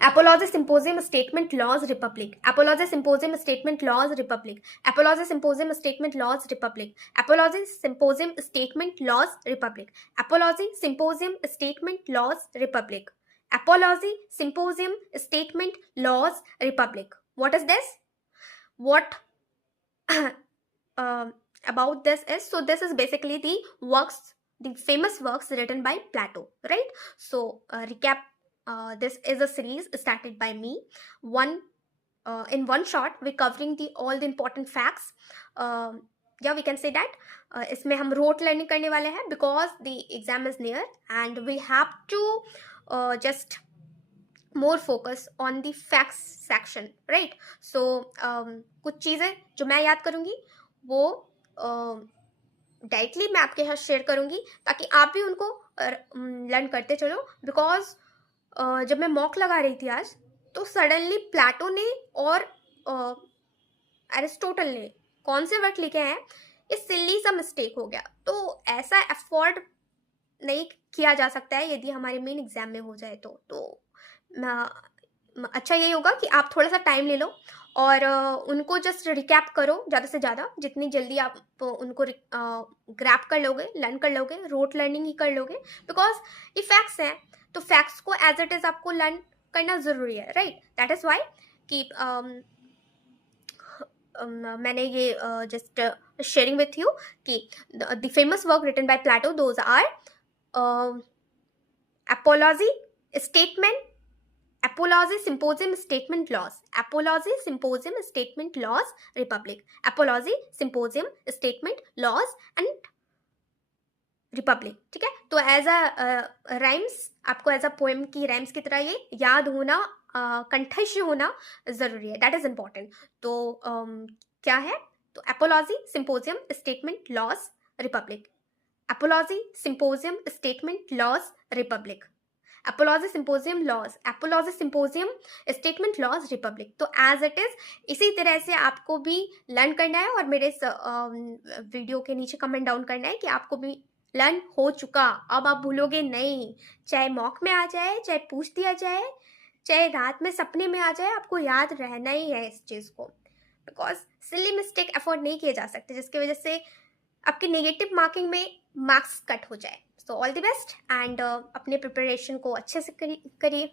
Apology Symposium Statement Laws Republic. Apology Symposium Statement Laws Republic. Apology Symposium Statement Laws Republic. Apology Symposium Statement Laws Republic. Apology Symposium Statement Laws Republic. Apology Symposium Statement Laws Republic. What is this? What about this is, so this is basically the works, the famous works written by Plato, right? So recap, this is a series started by me. One in one shot we're covering the all the important facts. Yeah, we can say that इसमें हम rote learning करने वाले हैं because the exam is near and we have to just more focus on the facts section, right? So कुछ चीज़ें जो मैं याद करूँगी वो डायरेक्टली मैं आपके साथ शेयर करूँगी ताकि आप भी उनको लर्न करते चलो। बिकॉज जब मैं मॉक लगा रही थी आज तो सडनली प्लेटो ने और एरिस्टोटल ने कौन से वर्ड लिखे हैं, इस सिल्ली सा मिस्टेक हो गया। तो ऐसा एफर्ट नहीं किया जा सकता है यदि हमारे मेन एग्जाम में हो जाए तो अच्छा यही होगा कि आप थोड़ा सा टाइम ले लो और उनको जस्ट रिकैप करो ज़्यादा से ज़्यादा। जितनी जल्दी आप उनको ग्रैप कर लोगे, लर्न कर लोगे, रोट लर्निंग ही कर लोगे। बिकॉज ये फैक्ट्स हैं तो फैक्ट्स को एज इट इज़ आपको लर्न करना ज़रूरी है, राइट? दैट इज़ वाई कि मैंने ये जस्ट शेयरिंग विथ यू कि the famous work written by Plato, those are Apology Statement, Apology Symposium Statement Laws, Apology Symposium Statement Laws Republic, Apology Symposium Statement Laws and Republic। ठीक है, तो as a rhymes आपको as a poem की rhymes की तरह ये याद होना, कंठस्थ होना जरूरी है, दैट इज इम्पॉर्टेंट। तो क्या है, तो Apology Symposium Statement Laws Republic, Apology Symposium Statement Laws Republic, Apology Symposium Laws, Apology Symposium Statement Laws Republic. तो एज इट इज इसी तरह से आपको भी लर्न करना है और मेरे इस वीडियो के नीचे कमेंट डाउन करना है कि आपको भी लर्न हो चुका, अब आप भूलोगे नहीं। चाहे मॉक में आ जाए, चाहे पूछ दिया जाए, चाहे रात में सपने में आ जाए, आपको याद रहना ही है इस चीज़ को। बिकॉज सिली मिस्टेक अफोर्ड नहीं किए जा सकते जिसकी वजह से आपके नेगेटिव मार्किंग में मार्क्स कट हो जाए। So all the best and अपने प्रिपरेशन को अच्छे से करिए।